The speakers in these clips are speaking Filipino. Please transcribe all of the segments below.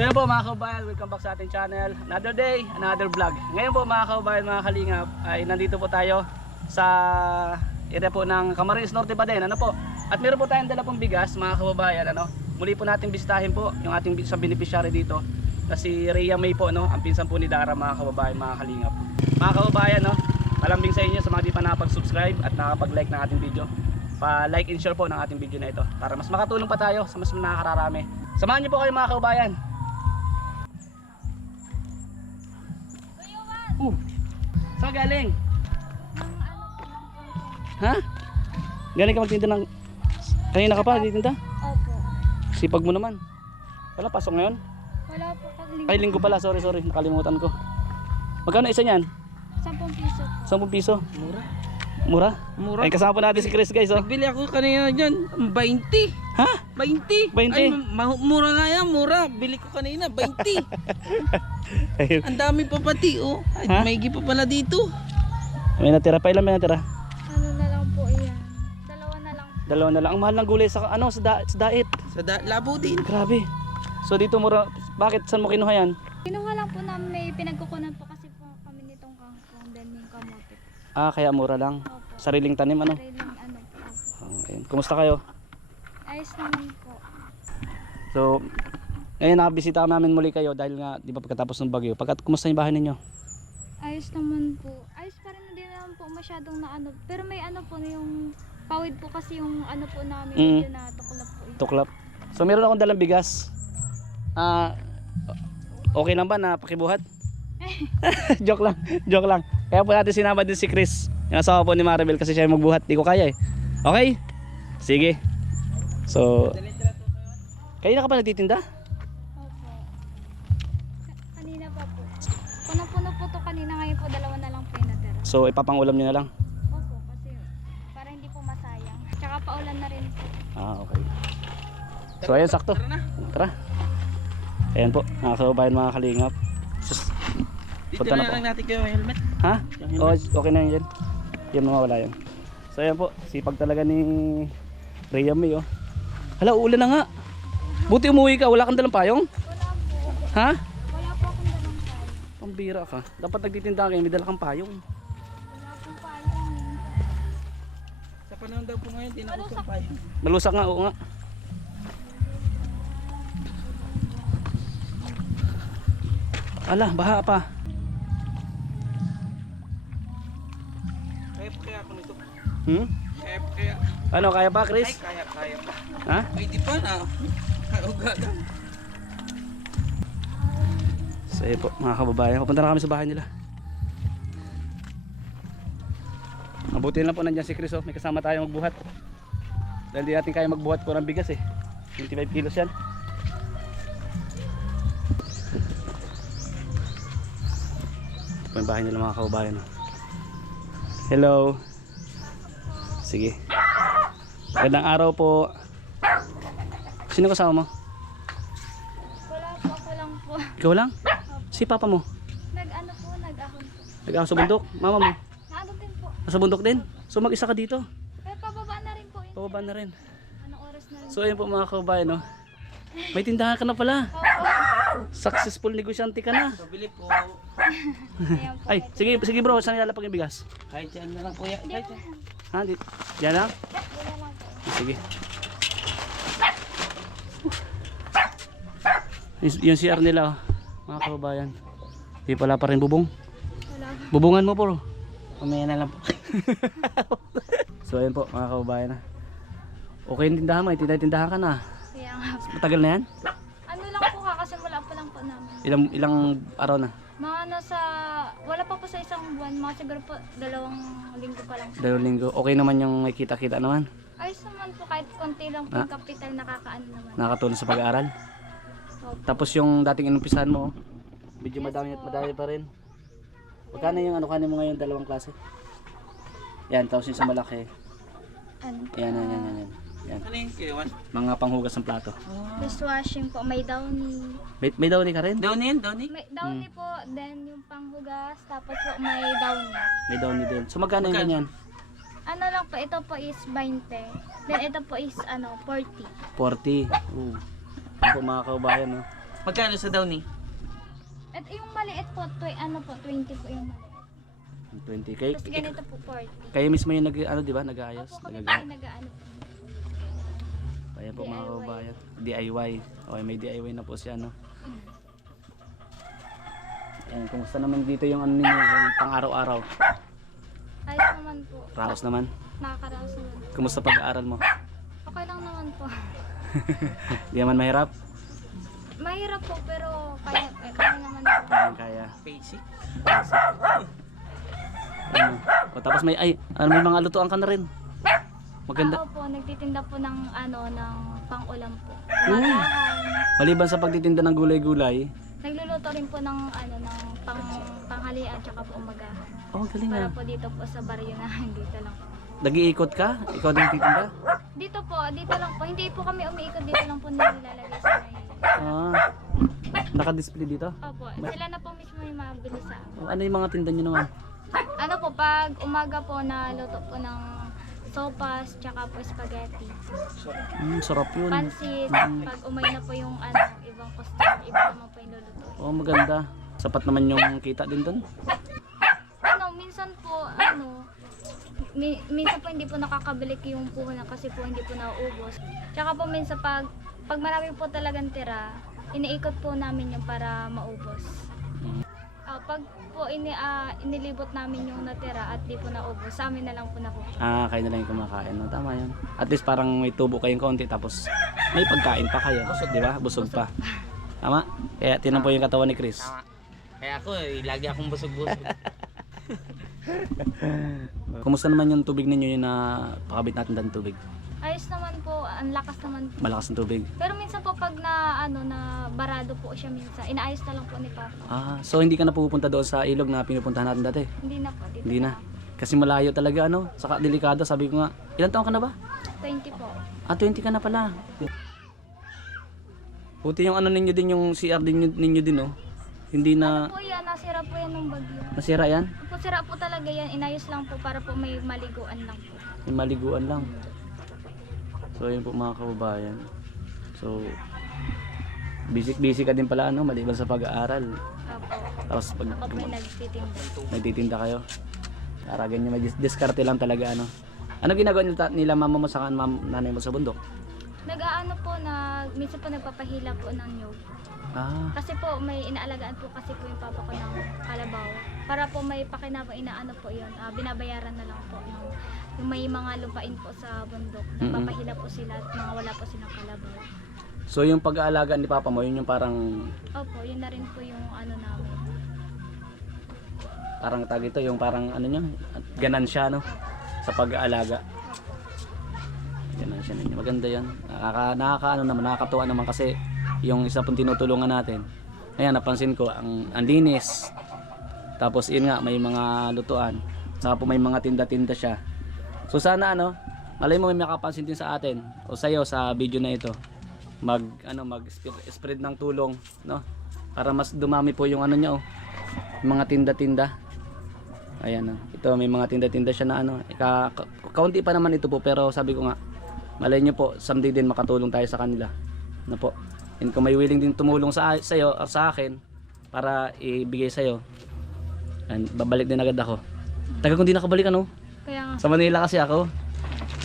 So yun po mga kaubayan, welcome back sa ating channel. Another day, another vlog. Ngayon po mga kaubayan, mga kalingap, ay nandito po tayo sa area po ng Camarines Norte pa din, ano po. At meron po tayong dala pong bigas mga kaubayan, ano. Muli po natin bisitahin po yung ating isang beneficiary dito na si Rhea May po, no, ang pinsan po ni Dara mga kaubayan, mga kalingap. Mga kaubayan, no, malambing sa inyo sa mga di pa nakapag-subscribe at nakapag-like ng ating video. Pa-like and share po ng ating video na ito para mas makatulong pa tayo sa mas nakakararami. Samahan niyo po kayo mga kaubayan. Saan galing? Ha? Galing ka magtinda ng... Kanina ka pa nagtitinda? Opo. Sipag mo naman. Wala, pasok ngayon? Wala po pag linggo. Ay, linggo pala. Sorry. Nakalimutan ko. Magkano isa niyan? 10 piso po. 10 piso. Mura. Mura? Mura. Ay, kasama po natin si Chris, guys. Oh. Nagbili ako kanina dyan, 20. Ha? 20. 20? Ay, mura nga yan, mura. Bili ko kanina, 20. Ayun. Ang dami pa pati, oh. Ay, Ha? maigi pa pala dito. May natira pa. Ilan may natira? Ano na lang po iyan. Dalawa na lang. 2 na lang. Ang mahal ng gulay sa, ano, sa dait. Sa labo din. Grabe. So dito mura. Bakit? Saan mo kinuha yan? Kinuha lang po namin, may pinagkukunan po kasi po kami nitong kangkong then yung kamote. Ah, kaya mura lang. Opo. Sariling tanim, ano? Sariling ano po. Opo. Ayun. Kumusta kayo? Ayos naman po. So, ngayon nakabisita namin muli kayo dahil nga, di ba pagkatapos ng bagyo. Kumusta yung bahay ninyo? Ayos naman po. Ayos pa rin, hindi naman po masyadong na ano. Pero may ano po yung pawid po kasi yung ano po namin medyo na tuklap po. Tuklap. So, meron akong dalang bigas. Okay lang ba na pakibuhat? Joke lang. Kaya po natin sinama din si Chris, yung asawa po ni Maribel, kasi siya yung magbuhat. Di ko kaya eh. Okay? Sige. So, kanina ka pa nagtitinda? Opo. Kanina pa po. Puno-puno po to kanina, ngayon po dalawa na lang po yung natira. So, ipapangulam nyo na lang. Opo, kasi para hindi po masayang. Tsaka paulan na rin po. Okay. So, ayan, sakto. Tara na. Tara. Ayan po, mga kaubayan, mga kalingap. Sus, Dito punta na na po. lang natin kayo may helmet. Ha? Oh, okay na yan. Yan, mawawala yan. So, ayan po, sipag talaga ni Rhea May, oh. Hala, uulan na nga. Buti umuwi ka, wala kang dalang payong? Wala po. Ha? Wala po akong dalang tayo. Pambira ka. Dapat nagtitinda kayo, may dala kang payong. Wala po payong. Sa panahon daw po ngayon, tinakot pa yun. Malusak nga, oo nga. Ala, baha pa. Kaya ako nito. Hmm? Kaya. Ano, kaya ba, Ay, Chris? kaya pa. Ha? Ay, di pa na. Ugagan. So, ayan po, mga kababayan. Papunta na kami sa bahay nila. Mabuti lang po nandiyan si Chris, oh. May kasama tayo magbuhat. Dahil di natin kaya magbuhat po ng bigas, eh. 25 kilos yan. Ito po yung bahay nila, mga kababayan, oh. Hello. Sige. Magandang araw po. Sino kasama mo? Wala po, ako lang po. Ikaw lang? Si papa mo? Nag-ano po, nag-ahon po. Nag-ako sa bundok? Mama mo? Naano din po. Nasa bundok din? So mag-isa ka dito? Eh, pababa na rin po. Pababa na rin. Anong oras na rin? So ayun po mga kababayan, no? May tindahan ka na pala. Successful negosyante ka na. Pabili po. Ayan po. Ay, sige bro, saan nilalapag yung bigas? Kahit dyan na lang kuya. Kahit dyan. Ha, di. Yan lang? Doon na lang po. Sige. Yung CR nila, oh, mga kababayan. Di pala pa rin bubong. Wala po. Bubungan mo po. Mamaya na lang po. So ayun po mga kababayan. Okay yung tindahan mo, tindahan ka na. Kaya nga po. Matagal na yan? Ano lang po, kakasimula pa lang po namin. Ilang araw na? Mga nasa, wala pa po sa isang buwan, mga siguro po 2 linggo pa lang. 2 linggo. Okay naman yung may kita-kita naman. Ayos naman po, kahit konti lang po yung kapital, nakakaano naman. Nakatulong sa pag-aaral. Opo. Tapos yung dating inumpisahan mo, medyo Yes madami at po. madami pa rin. Magkano yung ano kanin mo ngayon, 2 klase? Yan, tapos yung sa malaki. Ano? Yan. Ano yung kiwan? Mga panghugas ng plato. Dishwashing po, may downy. May downy ka rin? Downy yan, Downy? May downy po, then yung panghugas, tapos po may downy. May downy din. So magkano yung Magkano? ganyan? Ano lang po, ito po is 20. Then ito po is 40. 40. Oo. Yan po mga kaubayan, no? Magkano sa Downy? At yung maliit po, 20 po yung maliit. 20. Tapos ganito po 40. Kayo mismo yung ano, di ba? Nag-aayos, Opo, kami po nagagawa. yung nag-ano po. Ayan po mga DIY. kababayan. DIY. Okay, may DIY na po si ano. Ayan, kumusta naman dito yung ano ninyo, yung pang araw-araw? Ayos naman po. Raos naman. Nakakaraos naman. Kumusta pag-aaral mo? Okay lang naman po. Di naman mahirap? Mahirap po pero kaya naman po. Kaya. Basic. Ano? O, tapos may may mga lutuan ka na rin. Maganda. Opo, nagtitinda po ng ng pang-ulam po. Uy. Umagahan. Maliban sa pagtitinda ng gulay-gulay. Nagluluto rin po ng panghalian tsaka po umagahan. Oh, galing Para ah. po dito po sa baryo na dito lang po. Nag-iikot ka? Ikaw din titinda? Dito lang po. Hindi po kami umiikot dito lang po nilalagay sa may. Ah. Naka-display dito? Opo, sila na po mismo yung mabili sa amin. O, ano yung mga tinda nyo naman? Ano po, pag umaga po na luto po ng sopas, tsaka po spaghetti. Sarap yun. Pansit, pag umay na po yung ibang customer, iba naman po yung luluto. Oh, maganda. Sapat naman yung kita din doon. Minsan po, minsan po hindi po nakakabalik yung puhunan kasi po hindi po nauubos. Tsaka po minsan pag marami po talagang tira, iniikot po namin yung para maubos. Pag po inilibot namin yung natira at di po naubos, sa amin na lang po nakukuha. Kayo na lang yung kumakain. No? Tama yun. At least parang may tubo kayong konti tapos may pagkain pa kayo. Di ba? Busog pa. Tama? Kaya tinan po yung katawan ni Chris. Tama. Kaya ako lagi akong busog-busog. Kumusta naman yung tubig ninyo yung pakabit natin ng tubig? Ayos naman po, ang lakas naman po. Malakas ng tubig. Pero minsan po pag na barado po siya minsan, inaayos na lang po ni Papa. So hindi ka na pupunta doon sa ilog na pinupuntahan natin dati? Hindi na po, dito Hindi na. Kasi malayo talaga saka delikado. Sabi ko nga, ilan taon ka na ba? 20 po. 20 ka na pala. Buti yung ninyo din, yung CR ninyo din Hindi na Po yan, nasira po yan ng bagyo. nasira yan. Po, sira po talaga yan, inayos lang po para po may maliguan lang po. May maliguan lang. So yun po mga kababayan. So busy ka din pala maliban sa pag-aaral. Opo. Tapos pag Ako po yung nagtitinda. nagtitinda kayo. Para ganyan may diskarte lang talaga Ano ginagawa nila mama mo sa nanay mo sa bundok? Nag-aano po minsan po nagpapahila po ng nyug. Kasi po may inaalagaan po kasi po yung papa ko ng kalabaw. Para po may pakinabang inaano po yun. Binabayaran na lang po yung may mga lupain po sa bundok. Nagpapahila po sila at mga wala po silang kalabaw. So yung pag-aalaga ni papa mo, yun yung parang Opo, yun na rin po yung namin. parang tag ito, yung parang ganansya sa pag-aalaga. Ganansya ninyo. Maganda yan. Nakakatuwa naman kasi yung isa pong tinutulungan natin. Ayan, napansin ko ang linis. Tapos yun nga, may mga lutuan. Saka po may mga tinda-tinda siya. So sana malay mo may makapansin din sa atin o sa iyo sa video na ito. Mag spread ng tulong, para mas dumami po yung niya, mga tinda-tinda. Ayan ito may mga tinda-tinda siya na kaunti pa naman ito po, pero sabi ko nga, malay nyo po someday din makatulong tayo sa kanila. Po. And kung may willing din tumulong sa iyo o sa akin para ibigay sa iyo, and babalik din agad ako. Taga kung di nakabalik Kaya nga. sa Manila kasi ako.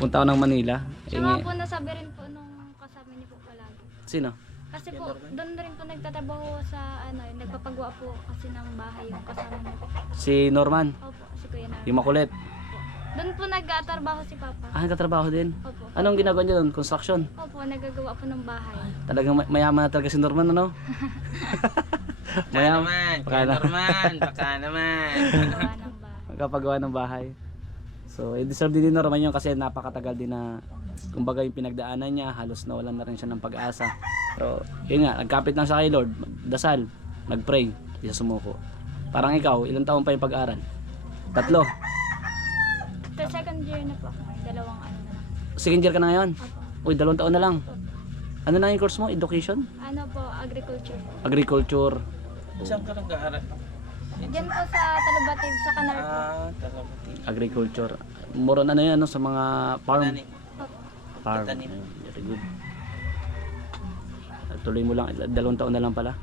Punta ako ng Manila. Siya nga po nasabi rin po nung kasama niyo po palagi. Sino? Kasi po, doon rin po nagtatrabaho sa nagpapagawa po kasi ng bahay yung kasama niyo po. Si Norman, Opo, si Kuya Nar. yung makulit. Doon po nagtatrabaho si Papa. Nagtatrabaho din. Opo. Anong ginagawa niyo doon? Construction? Opo, nagagawa po ng bahay. Talagang mayaman na talaga si Norman, Baka naman. Kaya Norman. Baka naman. Gawa ng bahay. Magkapagawa ng bahay. So, deserve din ni Norman yun kasi napakatagal din kumbaga yung pinagdaanan niya, halos nawalan na rin siya ng pag-asa. Pero, yun nga, nagkapit lang siya kay Lord, dasal, nagpray, di siya sumuko. Parang ikaw, ilang taon pa yung pag-aaral? 3. Sa second year na po ako. 2 na lang. Second year ka na ngayon? Opo. Uy, 2 taon na lang. Ano na yung course mo? Education? Agriculture. Agriculture. Saan ka nag-aaral? Diyan po sa Talubatib, sa Canar po. Talabati. Agriculture. Moron yan, sa mga farm. Nani. Opo. Farm. Tanim. Ayun, very good. At tuloy mo lang, 2 taon na lang pala.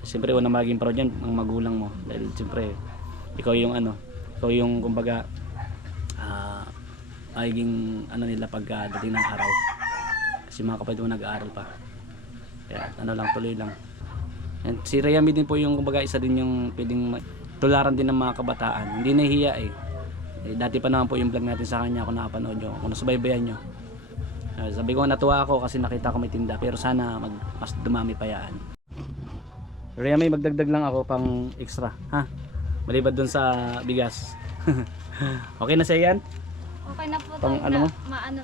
Siyempre una maging proud yan ang magulang mo dahil siyempre ikaw yung ano, ikaw yung kumbaga magiging ano nila pagka dating ng araw. Kasi mga kapatid mo nag-aaral pa. Kaya ano lang, tuloy lang. And si Rayami din po yung kumbaga isa din yung pwedeng tularan din ng mga kabataan. Hindi nahihiya eh. Dati pa naman po yung vlog natin sa kanya kung nakapanood nyo, kung nasubaybayan nyo. Sabi ko natuwa ako kasi nakita ko may tinda pero sana mas dumami pa yan. Rayami, magdagdag lang ako pang extra, ha? Maliban dun sa bigas. Okay na siya yan? Okay na po Pang tayo ano na mo?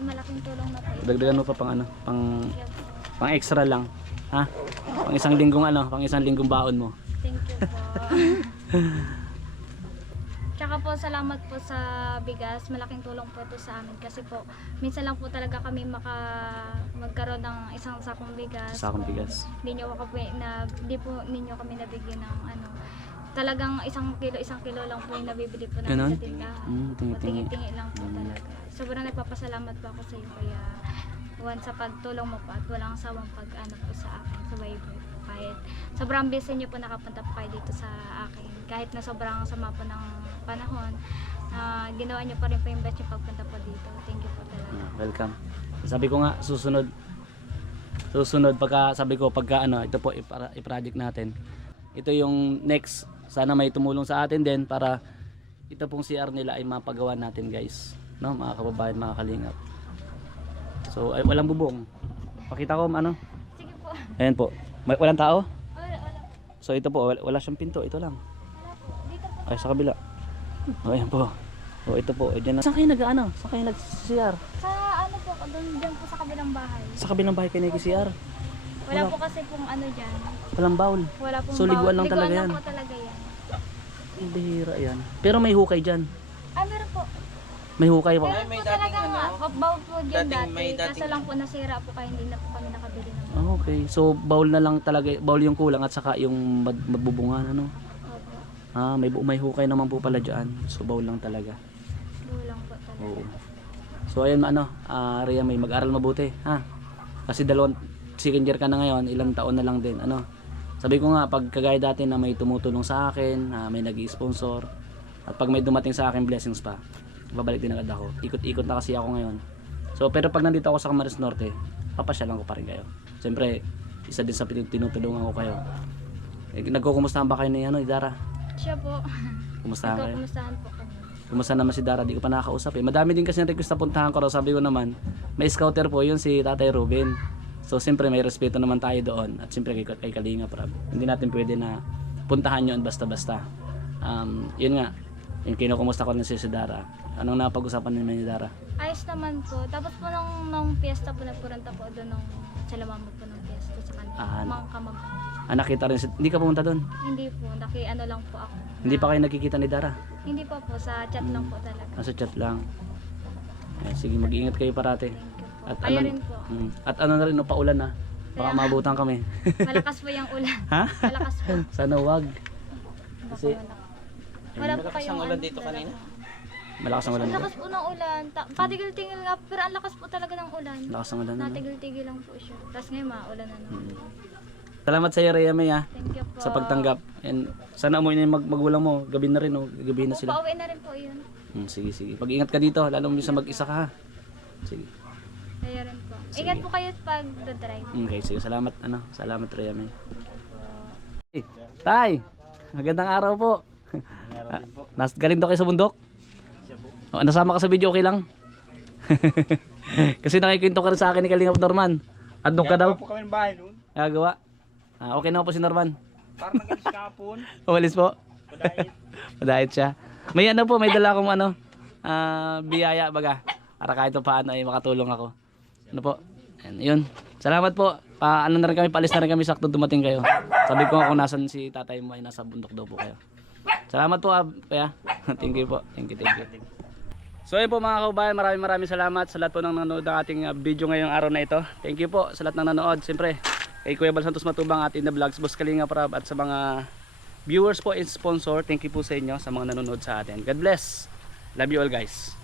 malaking tulong na po ito. Dagdagan mo pa pang ano, Thank you po. pang extra lang, ha? Pang isang linggong ano, pang isang linggong baon mo. Thank you po. Tsaka po salamat po sa bigas. Malaking tulong po ito sa amin kasi po minsan lang po talaga kami magkaroon ng isang sakong bigas. Sakong bigas. Hindi po ninyo kami nabigyan ng ano. Talagang isang kilo lang po yung nabibili po namin Ganon? sa tindahan. Tingi-tingi. Tingi-tingi lang po talaga. Sobrang nagpapasalamat po ako sa iyo kaya Juan sa pagtulong mo po at walang sawang pag-ano po sa akin sa Bible. Kahit sobrang busy niyo po nakapunta po kayo dito sa akin. Kahit na sobrang sama po ng panahon, ginawa niyo pa rin po yung best yung pagpunta po dito. Thank you po talaga. Welcome. Sabi ko nga susunod pagka ano, ito po i-project natin. Ito yung next. Sana may tumulong sa atin din para ito pong CR nila ay mapagawa natin, guys. No, mga kababayan, mga kalingap. So, ay walang bubong. Pakita ko ano. Sige po. Ayan po. Walang tao? Wala. So ito po, wala siyang pinto, ito lang. Wala po. Dito po. Ay, sa kabila. O, ayan po. O, ito po. Diyan na. Saan kayo nag-ano? Saan kayo nag-CR? Sa ano po, dyan po sa kabilang bahay. Sa kabilang bahay kayo nag-CR? Wala po kasi pong ano dyan. Walang bawl. Wala pong So, liguan lang bawal. talaga Liguan yan. lang po talaga yan. Ang bihira yan. Pero may hukay dyan. Meron po. May hukay po. Meron may po dating talagang ano, bawal po dyan may dati. Kaso dating- lang po nasira po kaya hindi na po kami nakabili ng Okay. So, bowl na lang talaga. Bowl yung kulang at saka yung magbubungan, ano? Opo. May hukay naman po pala dyan. So, bowl lang talaga. Kulang po talaga. Oo. So, ayun ano, Rhea, may mag-aral mabuti, ha? Kasi second year ka na ngayon, ilang taon na lang din, ano? Sabi ko nga, pag kagaya dati na may tumutulong sa akin, may nag-i-sponsor, at pag may dumating sa akin blessings pa, babalik din agad ako. Ikot-ikot na kasi ako ngayon. So, pero pag nandito ako sa Camarines Norte, papasyalan ko pa rin kayo. Siyempre, isa din sa tinutulungan ko kayo. Nagkukumustahan ba kayo ni Dara? Siya po. Kumustahan kayo? Nagkukumustahan po kami. Kumusta naman si Dara? Di ko pa nakakausap eh. Madami din kasi request na puntahan ko raw. Sabi ko naman, may scouter po yun si Tatay Ruben. So siyempre may respeto naman tayo doon. At siyempre kay Kalinga Prab. Hindi natin pwede na puntahan yun basta-basta. Yun nga, yung kinukumusta ko rin si Dara. Anong napag-usapan naman ni Dara? Ayos naman po. Tapos po nung fiesta po nagpunta po doon nung sa lamamod po ng fiesta sa kanila. Mga kamag. Nakita rin hindi ka pumunta doon? Hindi po. Ano lang po ako. Hindi pa kayo nakikita ni Dara? Hindi pa po. Sa chat lang po talaga. Nasa chat lang. Sige, mag-iingat kayo parate. Thank you po. At Kaya ano, rin po. At ano na rin, no, paulan na. Baka Kaya- mabutan kami. Malakas po yung ulan. Ha? Malakas po. Sana wag. Baka Kasi- wala po Malakas kayong ang ulan ano, dito dala kanina. po. Malakas ang ulan. Ang lakas po ng ulan. Patigil-tigil nga. Pero ang lakas po talaga ng ulan. Lakas ang ulan. Ano? Natigil-tigil lang po siya. Tapos ngayon maulan na naman. Salamat sa iyo, Rhea May, ha, Thank you po. sa pagtanggap. And sana umuwi na yung magulang mo. Gabi na rin, oh. Gabi na Opo, sila. pauwi na rin po yun. Sige, sige. Pag-ingat ka dito, lalo mo sa mag-isa ka, ha. Sige. Kaya rin po. Sige. Ingat po kayo pag drive. Okay, sige. Salamat, Salamat, Rhea May. Tay, magandang araw po. Galing daw kayo sa bundok? Nasama ka sa video, okay lang? Kasi nakikwento ka rin sa akin ni Kalingap Norman. Andun ka daw? po kami ng bahay noon. Gagawa. Okay na po si Norman. Parang nag-alis kahapon. Umalis po. Padahit. Madahit siya. May may dala akong biyaya baga. Para kahit paano ay makatulong ako. Ano po? Yun. Salamat po. Na rin kami, paalis na rin kami sakto dumating kayo. Sabi ko kung nasan si tatay mo ay nasa bundok daw po kayo. Salamat po, Kuya. Thank you po. Thank you. So yun po mga kaubayan, maraming salamat sa lahat po ng nanonood ng ating video ngayong araw na ito. Thank you po sa lahat ng nanonood. Siyempre, kay Kuya Bal Santos Matubang at In The Vlogs, Boss Kalinga Prab at sa mga viewers po and sponsor, thank you po sa inyo sa mga nanonood sa atin. God bless. Love you all, guys.